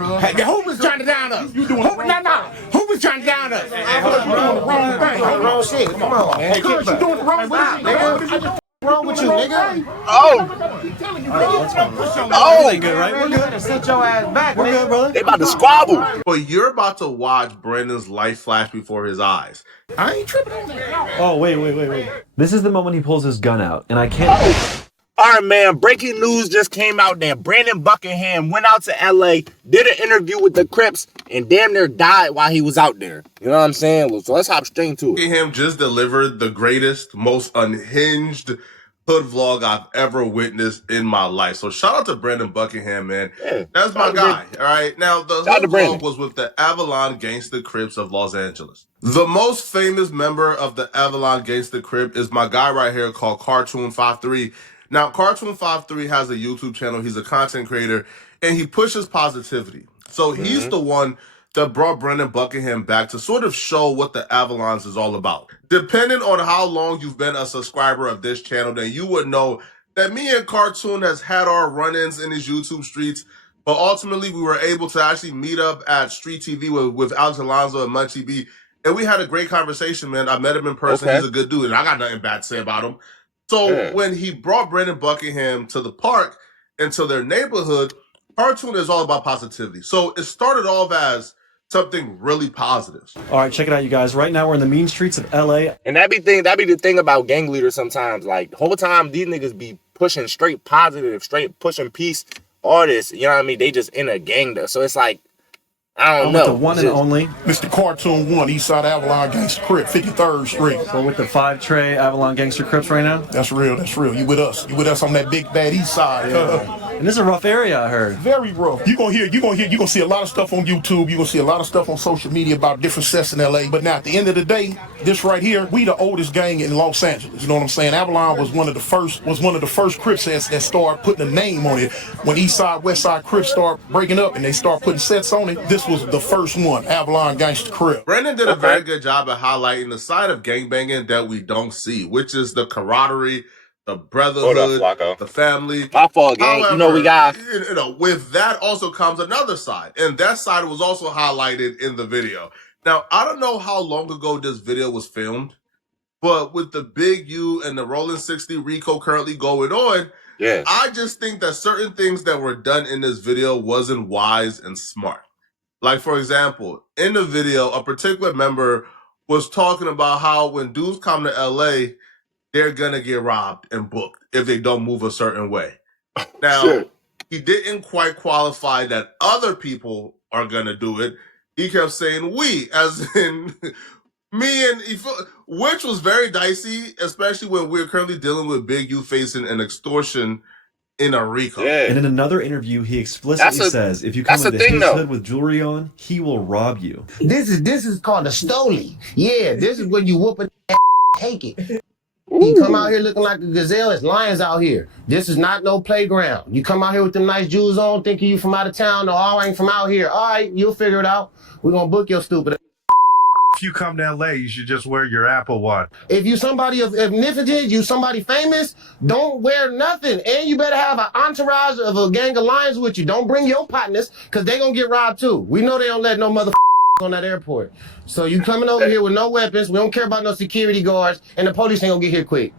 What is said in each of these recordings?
Hey, who was trying to down us? Who was trying to down us? Hey, hold on, you doing the wrong thing. Doing the wrong shit. Come on, man. Hey, Crips, you doing the wrong thing, nigga. What's wrong with you, nigga? Oh, Good, right? We're good. Sit your ass back, We're good, brother. they about to squabble. But you're about to watch Brandon's life flash before his eyes. I ain't tripping on that. Oh, wait. This is the moment he pulls his gun out, and I can't... All right, man. Breaking news just came out there. Brandon Buckingham went out to LA, did an interview with the Crips, and damn near died while he was out there. You know what I'm saying? So let's hop straight to it. Buckingham just delivered the greatest, most unhinged hood vlog I've ever witnessed in my life. So shout out to Brandon Buckingham, man. Yeah, That's my guy. All right. Now, the Shout out to hood Brandon. vlog was with the Avalon Gangsta Crips of Los Angeles. The most famous member of the Avalon Gangsta Crip is my guy right here called Cartoon53. Now, Cartoon53 has a YouTube channel. He's a content creator, and he pushes positivity. So he's the one that brought Brandon Buckingham back to sort of show what the Avalons is all about. Depending on how long you've been a subscriber of this channel, then you would know that me and Cartoon has had our run-ins in these YouTube streets, but ultimately we were able to actually meet up at Street TV with Alex Alonso and Munchie B, and we had a great conversation, man. I met him in person. Okay. He's a good dude, and I got nothing bad to say about him. So when he brought Brandon Buckingham to the park and to their neighborhood, Cartoon is all about positivity. So it started off as something really positive. All right, check it out, you guys. Right now, we're in the mean streets of LA. And that be the thing about gang leaders sometimes. Like, the whole time, these niggas be pushing straight positive, straight pushing peace, all this. You know what I mean? They just in a gang though. So it's like, I don't know. With the one and only. Mr. Cartoon 1, Eastside Avalon Gangsta Crip, 53rd Street. So with the 5-tray Avalon Gangster Crips right now. That's real. You with us. You with us on that big bad east side. And this is a rough area, I heard. Very rough. You're gonna see a lot of stuff on YouTube. You're gonna see a lot of stuff on social media about different sets in LA. But now at the end of the day, this right here, we the oldest gang in Los Angeles. You know what I'm saying? Avalon was one of the first Crips sets that started putting a name on it. When East Side, West Side Crips start breaking up and they start putting sets on it, this was the first one, Avalon Gangsta Crip. Brandon did a very good job of highlighting the side of gangbanging that we don't see, which is the camaraderie, the brotherhood, the family. My fault, gang. However, you know we got. With that also comes another side, and that side was also highlighted in the video. Now, I don't know how long ago this video was filmed, but with the Big U and the Rolling 60 Rico currently going on, I just think that certain things that were done in this video wasn't wise and smart. Like, for example, in the video, a particular member was talking about how when dudes come to LA, they're going to get robbed and booked if they don't move a certain way. Now, he didn't quite qualify that other people are going to do it. He kept saying we, as in me and Ifo, which was very dicey, especially when we're currently dealing with Big U facing an extortion in a Rico. And in another interview, he explicitly says, if you come into his hood with jewelry on, he will rob you. This is called a stoli. Yeah, this is when you whoop a take it. You come out here looking like a gazelle, it's lions out here. This is not no playground. You come out here with them nice jewels on, thinking you from out of town. No, I ain't from out here. All right, you'll figure it out. We're gonna book your stupid. If you come to LA, you should just wear your Apple Watch. If you somebody of significance, you somebody famous, don't wear nothing. And you better have an entourage of a gang of lions with you. Don't bring your partners, because they gonna get robbed too. We know they don't let no mother on that airport. So you coming over here with no weapons, we don't care about no security guards, and the police ain't gonna get here quick.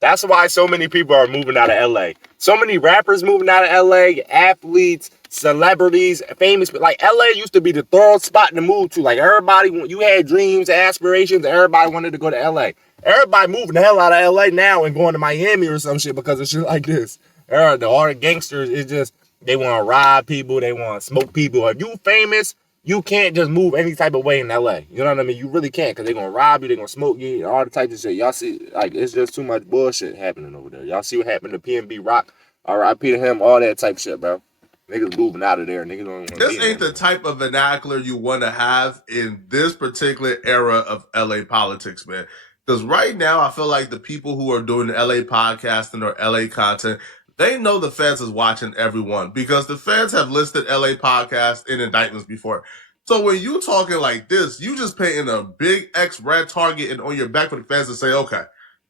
That's why so many people are moving out of LA. So many rappers moving out of LA, athletes, celebrities, famous. Like, LA used to be the third spot to move to. Like, everybody, you had dreams, aspirations, everybody wanted to go to LA. Everybody moving the hell out of LA now and going to Miami or some shit because of shit like this. All the gangsters, it's just, they want to rob people, they want to smoke people. If you famous, you can't just move any type of way in LA. You know what I mean? You really can't, because they're going to rob you, they're going to smoke you, all the types of shit. Y'all see, like, it's just too much bullshit happening over there. Y'all see what happened to PNB Rock, R.I.P. to him, all that type of shit, bro. Niggas moving out of there. Niggas don't want to This ain't the type of vernacular you want to have in this particular era of LA politics, man. Because right now, I feel like the people who are doing LA podcasting or LA content, they know the feds is watching everyone, because the feds have listed LA podcasts in indictments before. So when you talking like this, you just painting a big X red target and on your back for the feds to say, okay,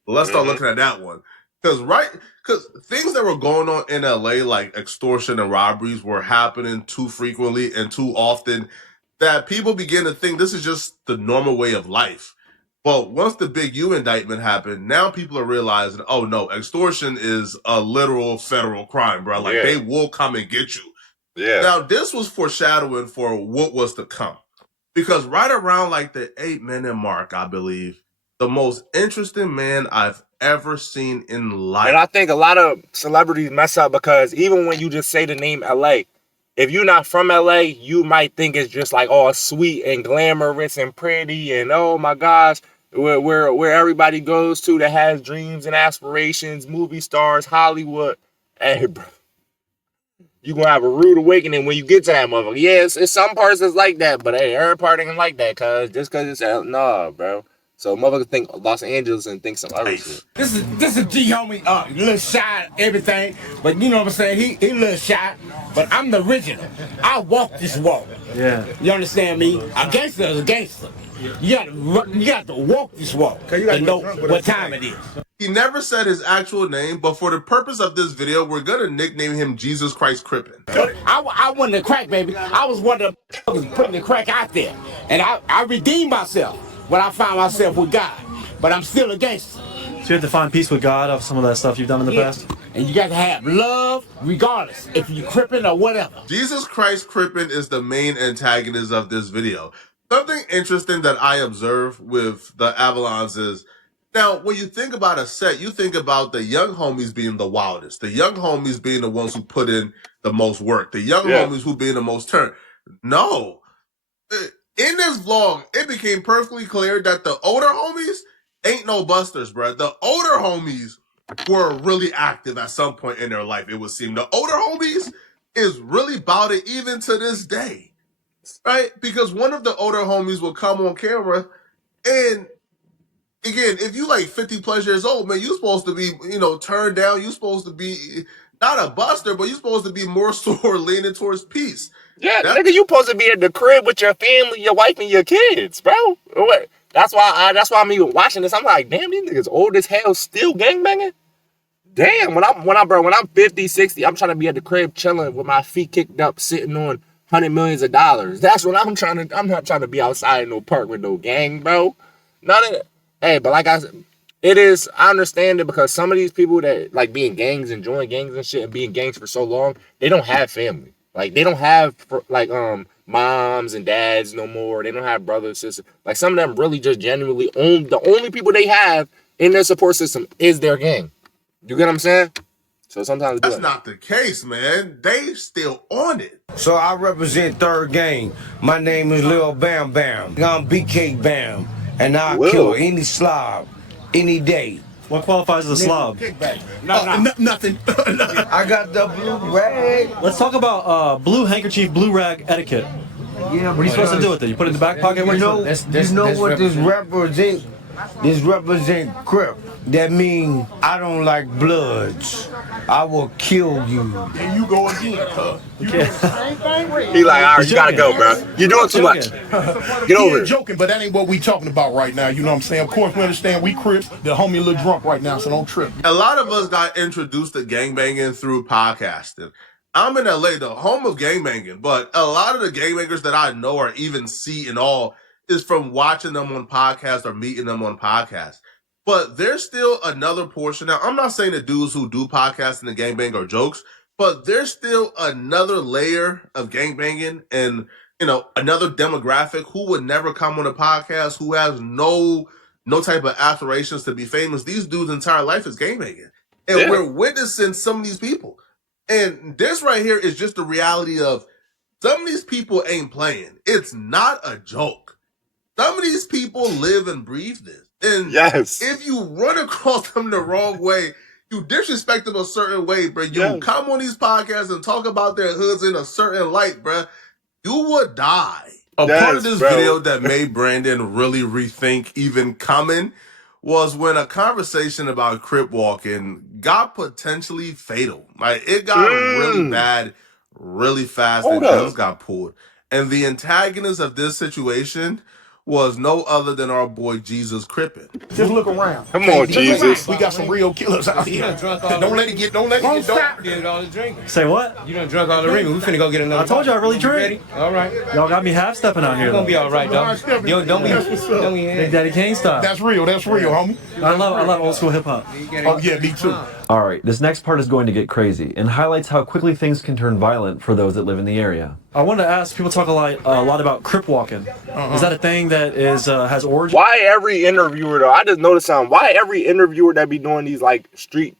well, let's start looking at that one. Because things that were going on in LA, like extortion and robberies, were happening too frequently and too often that people begin to think this is just the normal way of life. But once the Big U indictment happened, now people are realizing, oh no, extortion is a literal federal crime, bro. Like they will come and get you. Yeah. Now this was foreshadowing for what was to come. Because right around like the 8-minute mark, I believe, the most interesting man I've ever seen in life. And I think a lot of celebrities mess up because even when you just say the name LA, if you're not from LA, you might think it's just like all sweet and glamorous and pretty and oh my gosh, where everybody goes to that has dreams and aspirations, movie stars, Hollywood. Hey, bro, you gonna have a rude awakening when you get to that motherfucker. Yeah, it's some parts that's like that, but hey, every part ain't like that, cause it's nah, bro. So motherfuckers think Los Angeles and think some other shit. This is G homie, little shy, everything, but you know what I'm saying? He little shy, but I'm the original. I walk this walk. Yeah. You understand me? A gangster is a gangster. You got to walk this walk and know what time it is. He never said his actual name, but for the purpose of this video, we're gonna nickname him Jesus Christ Crippin. I wasn't a crack baby. I was one of the putting the crack out there, and I redeemed myself when I found myself with God. But I'm still a gangster. So you have to find peace with God of some of that stuff you've done in the past? And you got to have love regardless if you're crippin' or whatever. Jesus Christ Crippin is the main antagonist of this video. Something interesting that I observe with the Avalons is, now, when you think about a set, you think about the young homies being the wildest, the young homies being the ones who put in the most work, the young homies who being the most turned. No. In this vlog, it became perfectly clear that the older homies ain't no busters, bro. The older homies were really active at some point in their life, it would seem. The older homies is really about it even to this day, right? Because one of the older homies will come on camera and, again, if you like 50 plus years old, man, you supposed to be, turned down. You supposed to be not a buster, but you supposed to be more so leaning towards peace. Yeah, nigga, you supposed to be at the crib with your family, your wife, and your kids, bro. What? That's why I'm even watching this. I'm like, damn, these niggas old as hell still gangbanging. Damn, when I'm 50, 60, I'm trying to be at the crib chilling with my feet kicked up, sitting on $100 million. That's what I'm trying to. I'm not trying to be outside in no park with no gang, bro. None of it. Hey, but like I said, I understand it because some of these people that like being gangs and joining gangs and shit and being gangs for so long, they don't have family. Like they don't have like moms and dads no more. They don't have brothers, sisters. Like some of them really just genuinely own the only people they have in their support system is their gang. You get what I'm saying? So sometimes that's not the case, man. They still on it. So I represent Third Gang. My name is Lil Bam Bam. I'm BK Bam, and I'll kill any slob any day. What qualifies as a slob? Nothing. I got the blue rag. Let's talk about blue handkerchief, blue rag etiquette. Yeah, what are you supposed to do with it? You put it in the back pocket? You know what this represent? This represent Crip. That mean I don't like bloods. I will kill you. There you go again, huh? You doing the same thing, Ray? He like, all right, you gotta go, bro. You're doing too much. Get over it. Joking, but that ain't what we talking about right now. You know what I'm saying? Of course, we understand we Crips. The homie a little drunk right now, so don't trip. A lot of us got introduced to gangbanging through podcasting. I'm in LA, the home of gangbanging, but a lot of the gangbangers that I know or even see and all is from watching them on podcasts or meeting them on podcasts. But there's still another portion. Now, I'm not saying the dudes who do podcasting and gangbang are jokes, but there's still another layer of gangbanging and, another demographic who would never come on a podcast, who has no type of aspirations to be famous. These dudes' entire life is gangbanging. And we're witnessing some of these people. And this right here is just the reality of some of these people ain't playing. It's not a joke. Some of these people live and breathe this. And if you run across them the wrong way, you disrespect them a certain way, bro. You come on these podcasts and talk about their hoods in a certain light, bro. You would die. A part of this video that made Brandon really rethink even coming was when a conversation about Crip walking got potentially fatal. Like, it got really bad, really fast, and guns got pulled. And the antagonist of this situation was no other than our boy Jesus Crippin. Just look around. Come on, Jesus. We got some real killers out here. Don't let it get. Stop. Did all the drinking. Say what? You done drunk all the ring. We finna go get another. I told you I really drink. Ready? All right. Y'all got me half stepping out here. You're gonna be all right, dog. Don't be. Big Daddy Kane style. That's real, homie. I love old school hip hop. Oh yeah, me too. All right, this next part is going to get crazy and highlights how quickly things can turn violent for those that live in the area. I wanted to ask, people talk a lot about Crip walking. Is that a thing that has origin? Why every interviewer though? I just noticed something. Why every interviewer that be doing these like street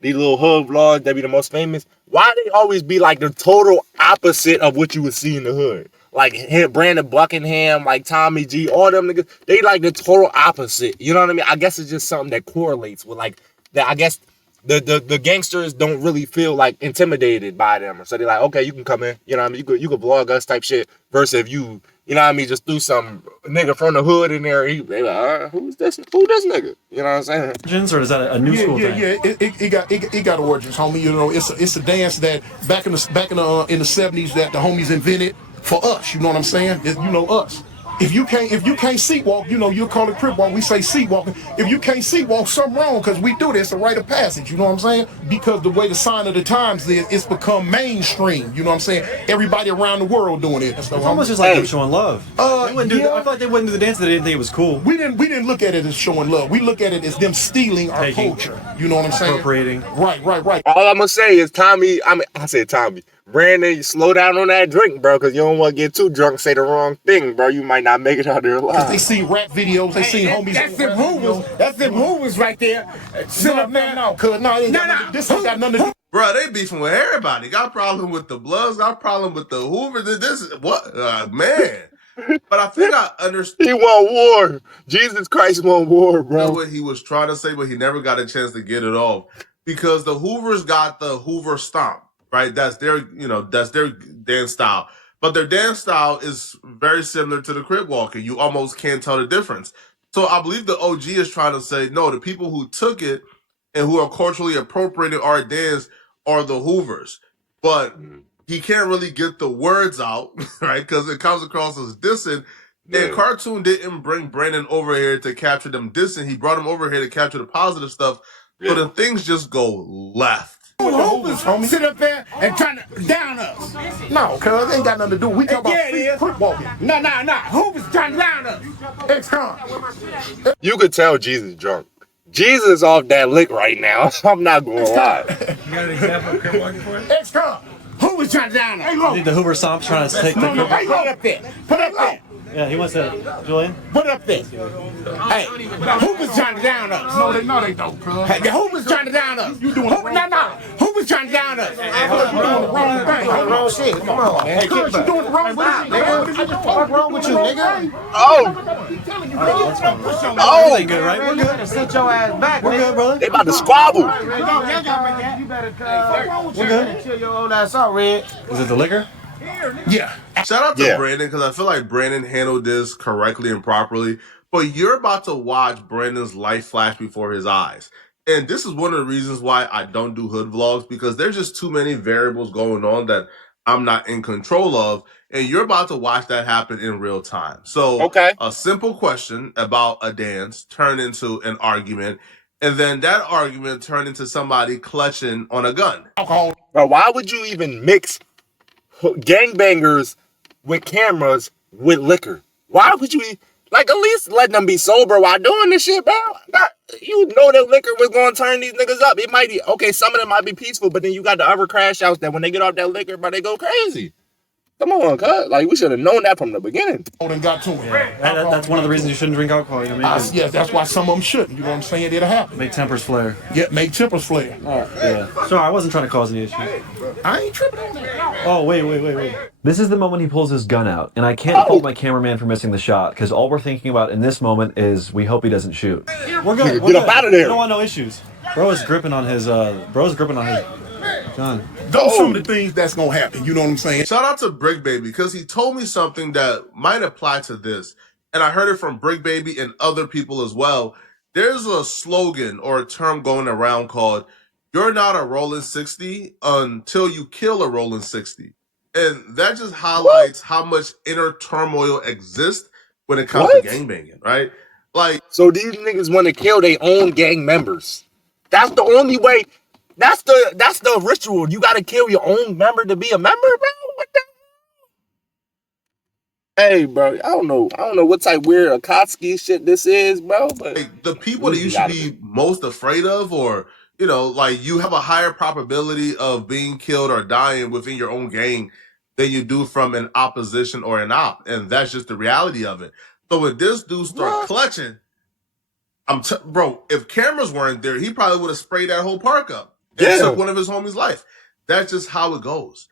these little hood vlogs that be the most famous, why they always be like the total opposite of what you would see in the hood? Like Brandon Buckingham, like Tommy G, all them niggas, they like the total opposite. You know what I mean? I guess it's just something that correlates with like that. I guess the gangsters don't really feel like intimidated by them, so they're like, okay, you can come in. You know what I mean? You could vlog us type shit. Versus if you know what I mean, just threw some nigga from the hood in there, they like, who's this? Who this nigga? You know what I'm saying? Origins, or is that a new school thing? Yeah. It got origins, homie. You know, it's a dance that back in the 70s that the homies invented for us. You know what I'm saying? You know us. If you can't seat walk, you know, you'll call it crip walk. We say seat walking. If you can't seat walk, something wrong, because we do this, a rite of passage. You know what I'm saying? Because the way the sign of the times is, it's become mainstream. You know what I'm saying? Everybody around the world doing it. It's almost just like them showing love. I feel like they wouldn't do the dance. They didn't think it was cool. We didn't look at it as showing love. We look at it as them stealing our culture. You know what I'm saying? Appropriating. Right. All I'm gonna say is Tommy. I said Tommy. Brandon, you slow down on that drink, bro, because you don't want to get too drunk, say the wrong thing, bro. You might not make it out there alive. Because they see rap videos, they see homies. That's them hoovers. That's them hoovers right there. Sit up there. This ain't got nothing to do. Bro, they beefing with everybody. Got problem with the Bloods, got problem with the Hoovers. This is what, man. But I think I understand. He want war. Jesus Christ want war, bro. You know what he was trying to say, but he never got a chance to get it off. Because the Hoovers got the Hoover stomp, right? That's their dance style. But their dance style is very similar to the crip walking. You almost can't tell the difference. So I believe the OG is trying to say, no, the people who took it and who are culturally appropriating our dance are the Hoovers. But he can't really get the words out, right? Because it comes across as dissing. Yeah. And Cartoon didn't bring Brandon over here to capture them dissing. He brought him over here to capture the positive stuff. Yeah. So then things just go left. Hoovers sit up there and trying to down us. No, cuz ain't got nothing to do. We talk about crip walking. No. Hoovers trying to down us. Ex-con. You could tell Jesus drunk. Jesus off that lick right now. I'm not going to lie. You got an example of crip walking for us? Ex-con. Who was trying to down us? You think the Hoover Stomp trying to take the crip? Put up there. Put up there. Yeah, he wants to. Julian? Put up there. Hey, who was trying to down us? No, they don't, cuz. Hey, who was trying to down us? You doing it wrong. No. Who was trying to down us? You doing the wrong thing. Wrong shit. Come on. Hey, cuz, you doing the wrong thing. What's wrong with you, nigga? Oh, Ain't good, right? We're good. Sit your ass back, We're good, brother. they about to squabble. You better We're good. chill your old ass out, Red. Is it the liquor? Yeah. Shout out to Brandon, because I feel like Brandon handled this correctly and properly. But you're about to watch Brandon's life flash before his eyes. And this is one of the reasons why I don't do hood vlogs, because there's just too many variables going on that I'm not in control of. And you're about to watch that happen in real time. So a simple question about a dance turned into an argument. And then that argument turned into somebody clutching on a gun. Alcohol. Bro, why would you even mix gangbangers with cameras with liquor? Why would you at least let them be sober while doing this shit, bro? You know that liquor was going to turn these niggas up. It might be, some of them might be peaceful, but then you got the other crash outs that when they get off that liquor, bro, they go crazy. Come on, cuz. Like, we should have known that from the beginning. Got to him. Yeah. That's one of the reasons you shouldn't drink alcohol. You know, yes, that's why some of them shouldn't. You know what I'm saying? It'll happen. Make tempers flare. Yeah, make tempers flare. Yeah. Sorry, I wasn't trying to cause any issues. I ain't tripping on that. Oh, wait. This is the moment he pulls his gun out, and I can't fault my cameraman for missing the shot, because all we're thinking about in this moment is we hope he doesn't shoot. We're good. Get up out of there. We don't want no issues. Bro is gripping on his gun. Those are some of the things that's gonna happen. You know what I'm saying? Shout out to Brick Baby, because he told me something that might apply to this. And I heard it from Brick Baby and other people as well. There's a slogan or a term going around called, "You're not a rolling 60 until you kill a rolling 60." And that just highlights how much inner turmoil exists when it comes to gangbanging, right? Like, so these niggas want to kill their own gang members. That's the only way. That's the ritual. You got to kill your own member to be a member, bro. What the? Hey, bro, I don't know what type weird Akatsuki shit this is, bro. But like the people that you should be most afraid of, or like you have a higher probability of being killed or dying within your own gang than you do from an opposition or an op, and that's just the reality of it. So when this dude start clutching, bro, if cameras weren't there, he probably would have sprayed that whole park up and took one of his homies' life. That's just how it goes.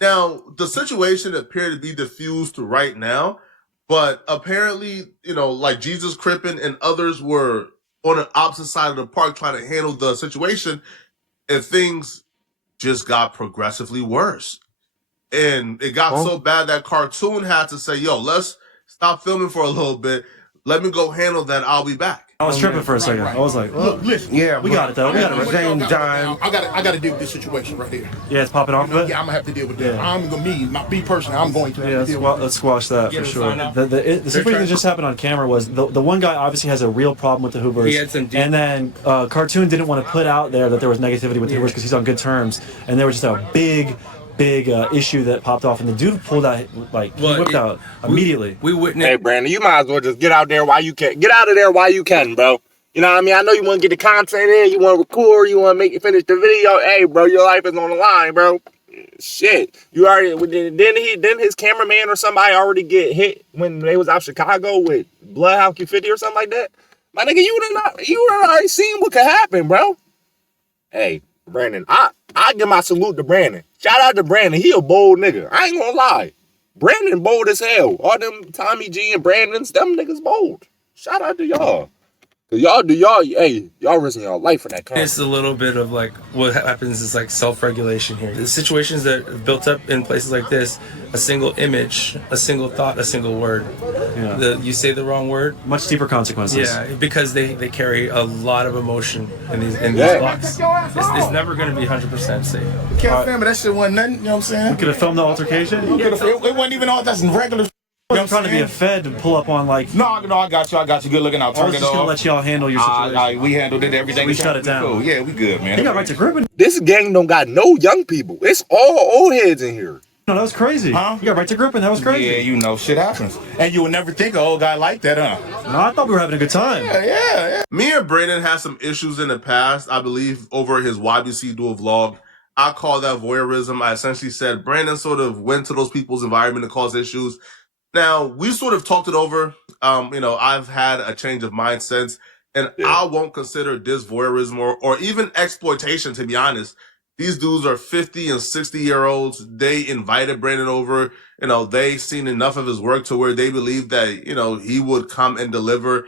Now, the situation appeared to be diffused to right now, but apparently, like Jesus Crippen and others were on the opposite side of the park trying to handle the situation, and things just got progressively worse. And it got so bad that Cartoon had to say, yo, let's stop filming for a little bit. Let me go handle that. I'll be back. I was tripping for a second. I was like, look, listen. Yeah, we got it though. We got it. At the same time, I got to deal with this situation right here. Yeah, it's popping off of it. Yeah, I'm gonna have to deal with that. I'm gonna not me personally. I'm going to. Yeah, let's squash that for sure. The situation that just happened on camera was the one guy obviously has a real problem with the Hoovers, and then Cartoon didn't want to put out there that there was negativity with the Hoovers because he's on good terms, and there was just a big issue that popped off, and the dude pulled out he whipped out immediately. We witnessed. Hey, Brandon, you might as well just get out there while you can. Get out of there while you can, bro. You know what I mean? I know you want to get the content in, you want to record, you want to finish the video. Hey, bro, your life is on the line, bro. Shit, you already didn't his cameraman or somebody already get hit when they was out Chicago with Bloodhound Q50 or something like that? My nigga, you would already seen what could happen, bro. Hey, Brandon, I give my salute to Brandon. Shout out to Brandon. He a bold nigga. I ain't gonna lie. Brandon bold as hell. All them Tommy G and Brandons, them niggas bold. Shout out to y'all. Y'all risking y'all life for that content. It's a little bit of like what happens is like self-regulation here. The situations that are built up in places like this, a single image, a single thought, a single word. Yeah. You say the wrong word, much deeper consequences. Yeah, because they carry a lot of emotion in these blocks. It's never going to be 100% safe. Can't film it. That shit wasn't nothing. You know what I'm saying? We could have filmed the altercation. It wasn't even all. That's regular. I'm trying to be a fed and pull up on like. No, I got you. Good looking. I'll turn it off. I was just gonna let y'all handle your situation. We handled it. Everything. We shut it down. Cool. Yeah, we good, man. He got right to gripping. This gang don't got no young people. It's all old heads in here. No, that was crazy. Huh? You got right to gripping. That was crazy. Yeah, shit happens. And you would never think an old guy like that, huh? No, I thought we were having a good time. Yeah. Me and Brandon had some issues in the past, I believe, over his YBC dual vlog. I call that voyeurism. I essentially said Brandon sort of went to those people's environment and caused issues. Now, we sort of talked it over. I've had a change of mind since, and I won't consider this voyeurism or even exploitation, to be honest. These dudes are 50 and 60-year-olds. They invited Brandon over. They seen enough of his work to where they believe that, he would come and deliver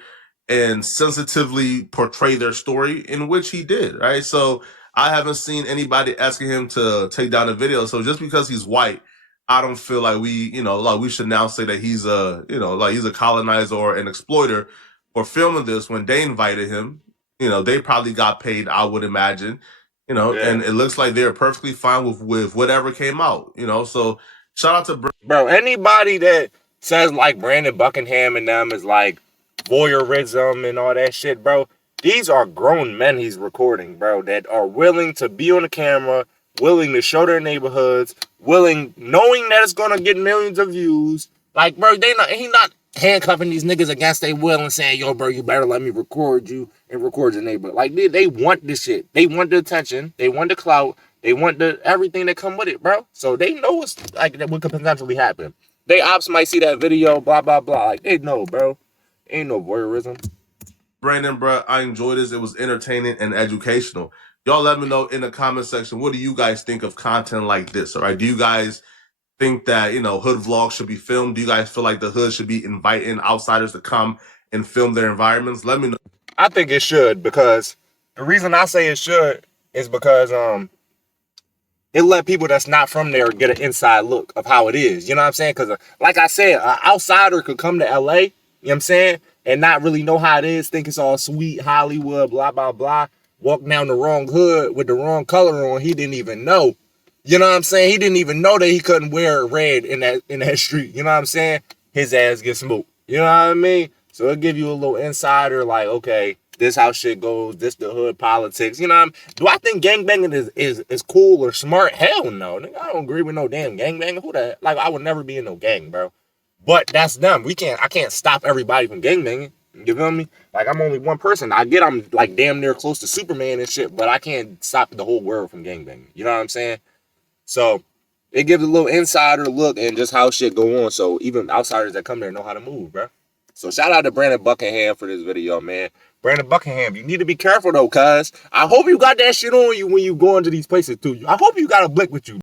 and sensitively portray their story, in which he did, right? So I haven't seen anybody asking him to take down the video. So just because he's white, I don't feel like we should now say that he's he's a colonizer or an exploiter for filming this when they invited him. They probably got paid, I would imagine, and it looks like they're perfectly fine with whatever came out, so shout out to bro. Anybody that says like Brandon Buckingham and them is like voyeurism and all that shit, bro. These are grown men he's recording, bro, that are willing to be on the camera, willing to show their neighborhoods, knowing that it's gonna get millions of views. Like, bro, he not handcuffing these niggas against their will and saying, yo, bro, you better let me record you and record your neighbor. Like, they want this shit. They want the attention. They want the clout. They want everything that come with it, bro. So they know it's like that what could potentially happen. They ops might see that video, blah, blah, blah. Like, they know, bro. Ain't no voyeurism. Brandon, bro, I enjoyed this. It was entertaining and educational. Y'all let me know in the comment section, what do you guys think of content like this, all right? Do you guys think that, hood vlogs should be filmed? Do you guys feel like the hood should be inviting outsiders to come and film their environments? Let me know. I think it should, because the reason I say it should is because it let people that's not from there get an inside look of how it is. You know what I'm saying? Because like I said, an outsider could come to LA, you know what I'm saying, and not really know how it is, think it's all sweet, Hollywood, blah, blah, blah. Walk down the wrong hood with the wrong color on, he didn't even know. You know what I'm saying? He didn't even know that he couldn't wear red in that street. You know what I'm saying? His ass gets smoked. You know what I mean? So it'll give you a little insider, like, okay, this how shit goes, this the hood politics. You know what I mean? Do I think gangbanging is cool or smart? Hell no. Nigga, I don't agree with no damn gangbanging. Who that? Like, I would never be in no gang, bro. But that's them. I can't stop everybody from gangbanging. You feel me? Like, I'm only one person. I'm like damn near close to Superman and shit, but I can't stop the whole world from gangbanging. You know what I'm saying? So it gives a little insider look and just how shit go on. So even outsiders that come there know how to move, bro. So shout out to Brandon Buckingham for this video, man. Brandon Buckingham, you need to be careful though, cuz. I hope you got that shit on you when you go into these places too. I hope you got a blick with you.